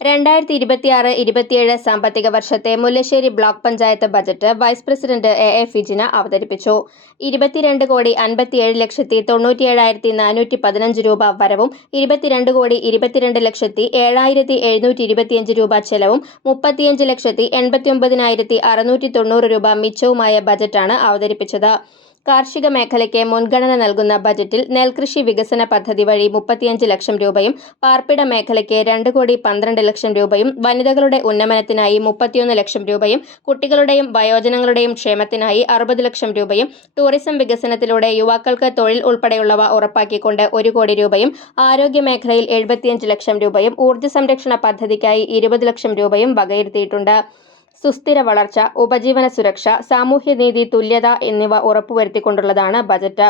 2026-27 സാമ്പത്തിക വർഷത്തെ Mullassery block panchayat budget vice president A Fijina അവതരിപ്പിച്ചു. 22,57,97,415 രൂപ വരവും 22,22,07,725 രൂപ ചെലവും 35,89,690 രൂപ മിച്ചവുമായ ബജറ്റാണ് അവതരിപ്പിച്ചത്. കാർഷിക മേഖലയ്ക്ക് മുൻഗണന നൽകുന്ന ബജറ്റിൽ നെൽകൃഷി വികസന പദ്ധതി വഴി 35 ലക്ഷം രൂപയും, പാർപ്പിട മേഖലയ്ക്ക് 2,12 ലക്ഷം രൂപയും, വനിതകളുടെ ഉന്നമനത്തിനായി 31 ലക്ഷം രൂപയും, കുട്ടികളുടെയും വയോജനങ്ങളുടെയും ക്ഷേമത്തിനായി 60 ലക്ഷം രൂപയും, ടൂറിസം വികസനത്തിലൂടെ യുവാക്കൾക്ക് തൊഴിൽ ഉൾപ്പെടെയുള്ളവ ഉറപ്പാക്കിക്കൊണ്ട് 1 കോടി രൂപയും, ആരോഗ്യ മേഖലയിൽ 75 ലക്ഷം രൂപയും, ഊർജ്ജ സംരക്ഷണ പദ്ധതിക്കായി 20 ലക്ഷം രൂപയും വകയിരുത്തിയിട്ടുണ്ട്. സുസ്ഥിര വളർച്ച, ഉപജീവന സുരക്ഷ, സാമൂഹ്യനീതി, തുല്യത എന്നിവ ഉറപ്പുവരുത്തിക്കൊണ്ടുള്ളതാണ് ബജറ്റ്.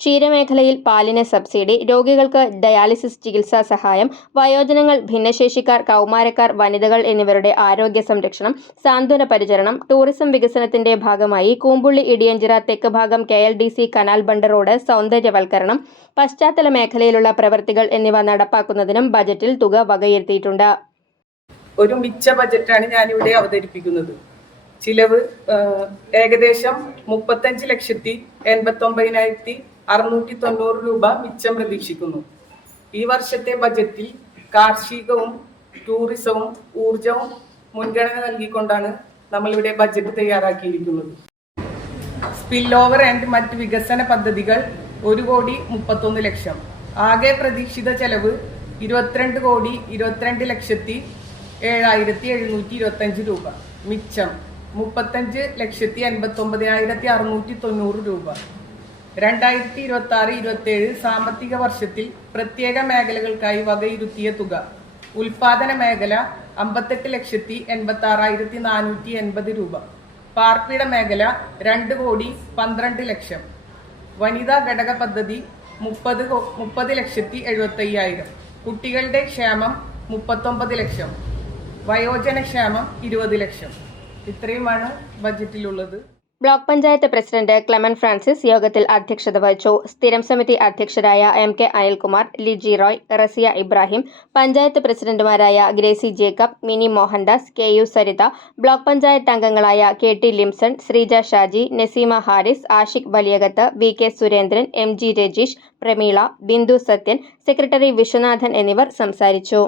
ക്ഷീരമേഖലയിൽ പാലിന് സബ്സിഡി, രോഗികൾക്ക് ഡയാലിസിസ് ചികിത്സാ സഹായം, വയോജനങ്ങൾ, ഭിന്നശേഷിക്കാർ, കൗമാരക്കാർ, വനിതകൾ എന്നിവരുടെ ആരോഗ്യ സംരക്ഷണം, സാന്ത്വന പരിചരണം, ടൂറിസം വികസനത്തിന്റെ ഭാഗമായി കൂമ്പുള്ളി ഇടിയഞ്ചിറ തെക്ക് ഭാഗം KLDC കനാൽ ബണ്ട് റോഡ് സൗന്ദര്യവൽക്കരണം, പശ്ചാത്തല മേഖലയിലുള്ള പ്രവൃത്തികൾ എന്നിവ നടപ്പാക്കുന്നതിനും ബജറ്റിൽ തുക വകയിരുത്തിയിട്ടുണ്ട്. ഒരു മിച്ച ബജറ്റാണ് ഞാനിവിടെ അവതരിപ്പിക്കുന്നത്. ചിലവ് ഏകദേശം 35,89,690 രൂപ മിച്ചം പ്രതീക്ഷിക്കുന്നു. ഈ വർഷത്തെ ബജറ്റിൽ കാർഷികവും ടൂറിസവും ഊർജവും മുൻഗണന നൽകിക്കൊണ്ടാണ് നമ്മളിവിടെ ബജറ്റ് തയ്യാറാക്കിയിരിക്കുന്നത്. സ്പിൽ ഓവർ ആൻഡ് മറ്റ് വികസന പദ്ധതികൾ 1,31 ലക്ഷം. ആകെ പ്രതീക്ഷിത ചെലവ് 22,22,07,725 രൂപ. മിച്ചം 35,89,690 രൂപ. 2026-27 സാമ്പത്തിക വർഷത്തിൽ പ്രത്യേക മേഖലകൾക്കായി വകയിരുത്തിയ തുക: ഉൽപാദന മേഖല 58,86,480 രൂപ. പാർപ്പിട മേഖല 2,12 ലക്ഷം. വനിതാ ഘടക പദ്ധതി 30,70,75. കുട്ടികളുടെ ക്ഷേമം 39 ലക്ഷം. വയോജനക്ഷേമം 20 ലക്ഷം. ഇത്രയുമാണ് ബജറ്റിലുള്ളത്. ബ്ലോക്ക് പഞ്ചായത്ത് പ്രസിഡന്റ് ക്ലെമൻ ഫ്രാൻസിസ് യോഗത്തിൽ അധ്യക്ഷത വഹിച്ചു. സ്ഥിരം സമിതി അധ്യക്ഷരായ MK അനിൽകുമാർ, ലിജി റോയ്, റസിയ ഇബ്രാഹിം, പഞ്ചായത്ത് പ്രസിഡന്റുമാരായ ഗ്രേസി ജേക്കബ്, മിനി മോഹൻദാസ്, KU സരിത, ബ്ലോക്ക് പഞ്ചായത്ത് അംഗങ്ങളായ KT Limson, Sreeja Shaji, Naseema Haris, Ashiq Valiyakath, VK Surendran, MG Rajeesh, Prameela, Bindu Sathyan, secretary Viswanathan എന്നിവർ സംസാരിച്ചു.